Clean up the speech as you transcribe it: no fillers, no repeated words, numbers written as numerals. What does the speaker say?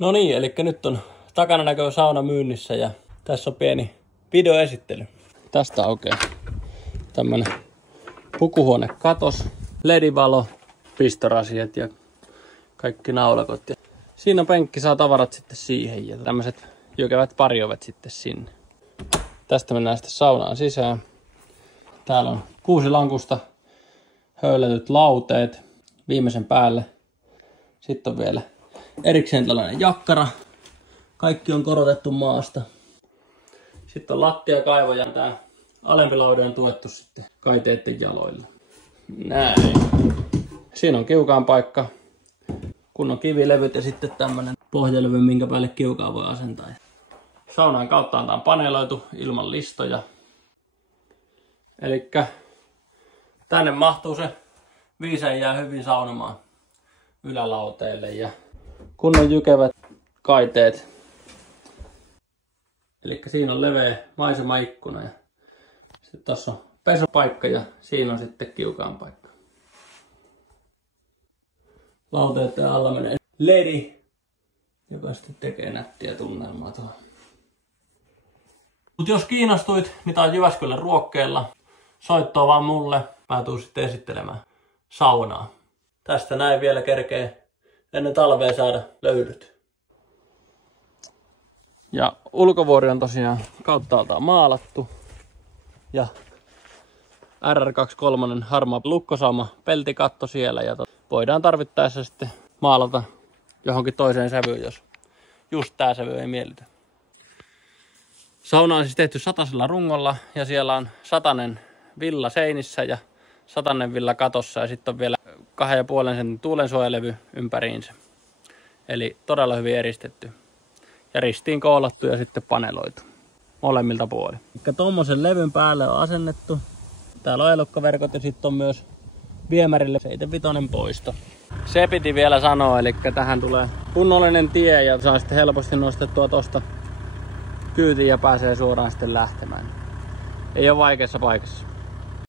No niin, eli nyt on takana näkö sauna myynnissä ja tässä on pieni videoesittely. Tästä aukeaa tämmönen pukuhuone katos, ledivalo, pistorasiat ja kaikki naulakot. Ja siinä on penkki, saa tavarat sitten siihen ja tämmöiset jykevät pariovet sitten sinne. Tästä mennään sitten saunaan sisään. Täällä on 6 lankusta höylätyt lauteet viimeisen päälle. Sitten on vielä erikseen tällainen jakkara. Kaikki on korotettu maasta. Sitten on lattiakaivo ja tää alempi laude on tuettu sitten kaiteiden jaloilla. Näin. Siinä on kiukaan paikka. Kunnon kivilevyt ja sitten tämmönen pohjalevy, minkä päälle kiukaa voi asentaa. Saunan kautta on paneeloitu ilman listoja. Elikkä tänne mahtuu se viiseen jää hyvin saunomaan ylälauteille ja kunnon jykevät kaiteet. Elikkä siinä on leveä maisemaikkuna ja sitten tossa on pesupaikka ja siinä on sitten kiukaan paikka. Lauteiden alla menee ledi, joka sitten tekee nättiä tunnelmaa tuohon. Mut jos kiinnostuit, mitä on Jyväskylän Ruokkeella, soittoa vaan mulle. Mä tuun sitten esittelemään saunaa. Tästä näin vielä kerkee ennen talvea saada löydyt. Ja ulkovuori on tosiaan kauttaaltaan maalattu. Ja RR23 harmaa lukkosauma peltikatto siellä. Ja voidaan tarvittaessa sitten maalata johonkin toiseen sävyyn, jos just tää sävy ei miellytä. Sauna on siis tehty 100 rungolla ja siellä on 100 villa seinissä ja 100 villa katossa ja sitten on vielä 2,5 sentin tuulensuojalevy ympäriinsä. Eli todella hyvin eristetty. Ja ristiin koolattu ja sitten paneloitu molemmilta puolin. Eli tommosen levyn päälle on asennettu. Täällä on elukkaverkot ja sitten on myös viemärille 75 poisto. Se piti vielä sanoa, eli tähän tulee kunnollinen tie ja saa sitten helposti nostettua tosta kyytiin ja pääsee suoraan sitten lähtemään. Ei ole vaikeassa paikassa.